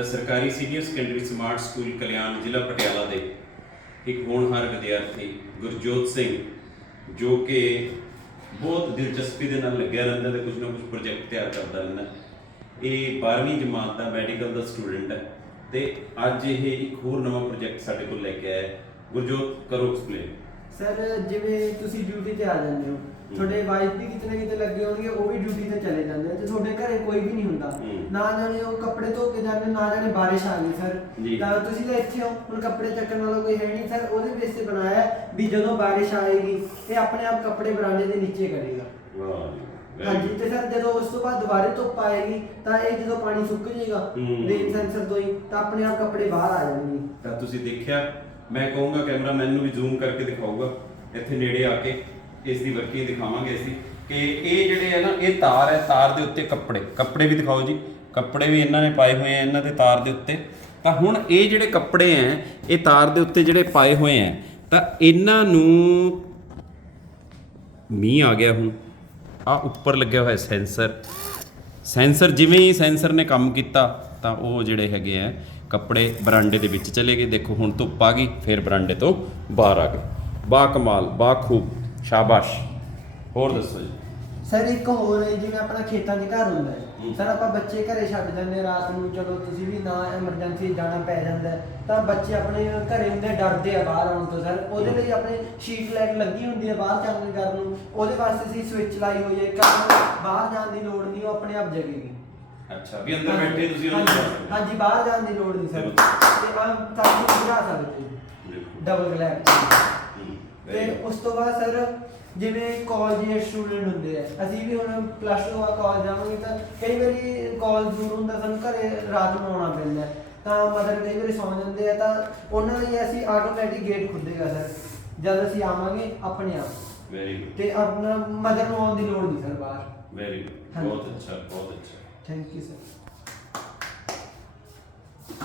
ਸਰਕਾਰੀ senior secondary smart school Kalyan ਜ਼ਿਲ੍ਹਾ ਪਟਿਆਲਾ ਦੇ ਇੱਕ ਹੋਣਹਾਰ ਵਿਦਿਆਰਥੀ ਗੁਰਜੋਤ ਸਿੰਘ, ਜੋ ਕਿ ਬਹੁਤ ਦਿਲਚਸਪੀ ਦੇ ਨਾਲ ਲੱਗਿਆ ਰਹਿੰਦਾ ਤੇ ਕੁਝ ਨਾ ਕੁਝ ਪ੍ਰੋਜੈਕਟ ਤਿਆਰ ਕਰਦਾ ਰਹਿੰਦਾ। ਇਹ 12ਵੀਂ ਜਮਾਤ ਦਾ ਮੈਡੀਕਲ ਦਾ ਸਟੂਡੈਂਟ ਹੈ ਤੇ ਅੱਜ ਇਹ ਇੱਕ ਹੋਰ ਨਵਾਂ ਪ੍ਰੋਜੈਕਟ ਸਾਡੇ ਕੋਲ ਲੈ ਕੇ ਆਇਆ ਗੁਰਜੋਤ, ਕਰੋ ਐਕਸਪਲੇਨ ਸਰ ਜਿਵੇਂ ਤੁਸੀਂ ਡਿਊਟੀ ਤੇ ਆ ਜਾਂਦੇ ਹੋ ਤੁਹਾਡੇ ਵਾਈਫ ਵੀ ਕਿਤੇ ਨਾ ਕਿਤੇ ਲੱਗੇ ਹੋਣਗੇ ਉਹ ਵੀ ਡਿਊਟੀ ਤੇ ਚਲੇ ਜਾਂਦੇ ਆ ਤੇ ਤੁਹਾਡੇ ਘਰੇ ਕੋਈ ਵੀ ਨਹੀਂ ਹੁੰਦਾ। ਨਾ ਜਾਣੇ ਉਹ ਕੱਪੜੇ ਧੋ ਕੇ ਜਾਂਦੇ ਨਾ ਜਾਣੇ ਬਾਰਿਸ਼ ਆ ਗਈ। ਸਰ ਤਾਂ ਤੁਸੀਂ ਤਾਂ ਇੱਥੇ ਹੋ ਹੁਣ ਕੱਪੜੇ ਚੱਕਣ ਵਾਲਾ ਕੋਈ ਹੈ ਨਹੀਂ ਸਰ ਉਹਦੇ ਬੇਸ ਤੇ ਬਣਾਇਆ ਵੀ ਜਦੋਂ ਬਾਰਿਸ਼ ਆਏਗੀ ਇਹ ਆਪਣੇ ਆਪ ਕੱਪੜੇ ਬਰਾਂਡੇ ਦੇ ਨੀਚੇ ਕਰੇਗਾ ਵਾਹ ਹਾਂਜੀ. ਤੇ ਸਰ ਜਦੋਂ ਉਸ ਤੋਂ ਬਾਅਦ ਦੁਬਾਰੇ ਧੁੱਪ ਆਏਗੀ ਤਾਂ ਇਹ ਜਦੋਂ ਪਾਣੀ ਸੁੱਕ ਜਾਏਗਾ। ਰੇਨ ਸੈਂਸਰ ਤੋਂ ਹੀ ਤਾਂ ਆਪਣੇ ਆਪ ਕੱਪੜੇ ਬਾਹਰ ਆ ਜਾਣਗੇ ਤਾਂ ਤੁਸੀਂ ਦੇਖਿਆ ਮੈਂ ਕਹੂੰਗਾ ਕੈਮਰਾਮੈਨ ਨੂੰ ਵੀ ਜ਼ੂਮ ਕਰਕੇ ਦਿਖਾਊਗਾ। ਇੱਥੇ ਨੇੜੇ ਆ ਕੇ ਇਸ ਦੀ ਵਰਕਿੰਗ ਦਿਖਾਵਾਂਗੇ ਅਸੀਂ। ਕਿ ਇਹ ਜਿਹੜੇ ਹੈ ਨਾ, ਇਹ ਤਾਰ ਹੈ, ਤਾਰ ਦੇ ਉੱਤੇ ਕੱਪੜੇ। ਕੱਪੜੇ ਵੀ ਦਿਖਾਓ ਜੀ। ਕੱਪੜੇ ਵੀ ਇਹਨਾਂ ਨੇ ਪਾਏ ਹੋਏ ਆ, ਇਹਨਾਂ ਦੇ ਤਾਰ ਦੇ ਉੱਤੇ। ਤਾਂ ਹੁਣ ਇਹ ਜਿਹੜੇ ਕੱਪੜੇ ਹੈ ਇਹ ਤਾਰ ਦੇ ਉੱਤੇ ਜਿਹੜੇ ਪਾਏ ਹੋਏ ਆ ਤਾਂ ਇਹਨਾਂ ਨੂੰ ਮੀਂਹ ਆ ਗਿਆ ਹੁਣ। ਆ ਉੱਪਰ ਲੱਗਿਆ ਹੋਇਆ ਸੈਂਸਰ। ਸੈਂਸਰ ਜਿਵੇਂ ਹੀ ਸੈਂਸਰ ਨੇ ਕੰਮ ਕੀਤਾ, ਤਾਂ ਉਹ ਜਿਹੜੇ ਹੈਗੇ ਆ ਕੱਪੜੇ ਬਰਾਂਡੇ ਦੇ ਵਿੱਚ ਚਲੇ ਗਏ। ਦੇਖੋ ਹੁਣ ਧੁੱਪ ਆ ਗਈ ਫਿਰ ਬਰਾਂਡੇ ਤੋਂ ਬਾਹਰ ਆ ਗਏ। ਬਾ ਕਮਾਲ ਬਾ ਖੂਬ ਸ਼ਾਬਾਸ਼। ਹੋਰ ਦੱਸੋ ਜੀ। ਸਰ ਇੱਕ ਹੋਰ ਹੈ ਜਿਵੇਂ ਆਪਣਾ ਖੇਤਾਂ 'ਚ ਘਰ ਹੁੰਦਾ ਹੂੰ। ਸਰ ਆਪਾਂ ਬੱਚੇ ਘਰੇ ਛੱਡ ਜਾਂਦੇ ਹਾਂ ਰਾਤ ਨੂੰ ਚਲੋ ਤੁਸੀਂ ਵੀ ਨਾ ਐਮਰਜੈਂਸੀ ਜਾਣਾ ਪੈ ਜਾਂਦਾ ਤਾਂ ਬੱਚੇ ਆਪਣੇ ਘਰੇ ਹੁੰਦੇ ਡਰਦੇ ਆ ਬਾਹਰ ਆਉਣ ਤੋਂ ਸਰ। ਉਹਦੇ ਲਈ ਆਪਣੇ ਸ਼ੀਟ ਲਾਈਟ ਲੱਗੀ ਹੁੰਦੀ ਹੈ ਬਾਹਰ ਚੱਲਣ ਕਰਨ ਨੂੰ। ਉਹਦੇ ਵਾਸਤੇ ਅਸੀਂ ਸਵਿਚ ਲਾਈ ਹੋਈ ਹੈ। ਘਰ ਬਾਹਰ ਜਾਣ ਦੀ ਲੋੜ ਨਹੀਂ ਉਹ ਆਪਣੇ ਆਪ ਜਗੇਗੀ। ਅੱਛਾ ਵੀ ਅੰਦਰ ਬੈਠੇ ਤੁਸੀਂ ਉਹਨੂੰ ਹਾਂਜੀ, ਹੋ। ਹਾਂਜੀ ਬਾਹਰ ਜਾਣ ਦੀ ਲੋੜ ਨਹੀਂ ਸਰ ਬਿਲਕੁਲ। ਤੇ ਆ ਤਾਂ ਤੁਸੀਂ ਬੁਝਾ ਸਕਦੇ ਬਿਲਕੁਲ। ਡਬਲ ਗਲੈਪ ਹੂੰ, very ਤੇ good. ਉਸ ਤੋਂ ਬਾਅਦ ਸਰ ਜਿਵੇਂ ਕਾਲਜ ਦੇ ਸਟੂਡੈਂਟ ਹੁੰਦੇ ਆ ਅਸੀਂ ਵੀ ਹੁਣ ਪਲੱਸ 2 ਆ ਕਾਲਜ ਜਾਵਾਂਗੇ ਤਾਂ ਕਈ ਵਾਰੀ ਕਾਲਜ ਦੂਰ ਹੁੰਦਾ ਸਾਨੂੰ ਘਰੇ ਰਾਤ ਨੂੰ ਆਉਣਾ ਪੈਂਦਾ ਹੈ। ਤਾਂ ਮਦਰ ਕਈ ਵਾਰੀ ਸੌਂ ਜਾਂਦੇ ਆ ਤਾਂ ਉਹਨਾਂ ਲਈ ਅਸੀਂ ਆਟੋਮੈਟਿਕ ਗੇਟ ਖੁੱਲੇਗਾ ਸਰ ਜਦ ਅਸੀਂ ਆਵਾਂਗੇ ਆਪਣੇ ਆਪ Very good. ਤੇ ਆਪਣਾ ਮਦਰ ਨੂੰ ਆਉਣ ਦੀ ਲੋੜ ਨਹੀਂ ਸਰ ਬਾਹਰ good. ਹਾਂਜੀ। ਬਹੁਤ ਅੱਛਾ ਬਹੁਤ ਅੱਛਾ ಥ್ಯಾಂಕ್ ಯು ಸರ್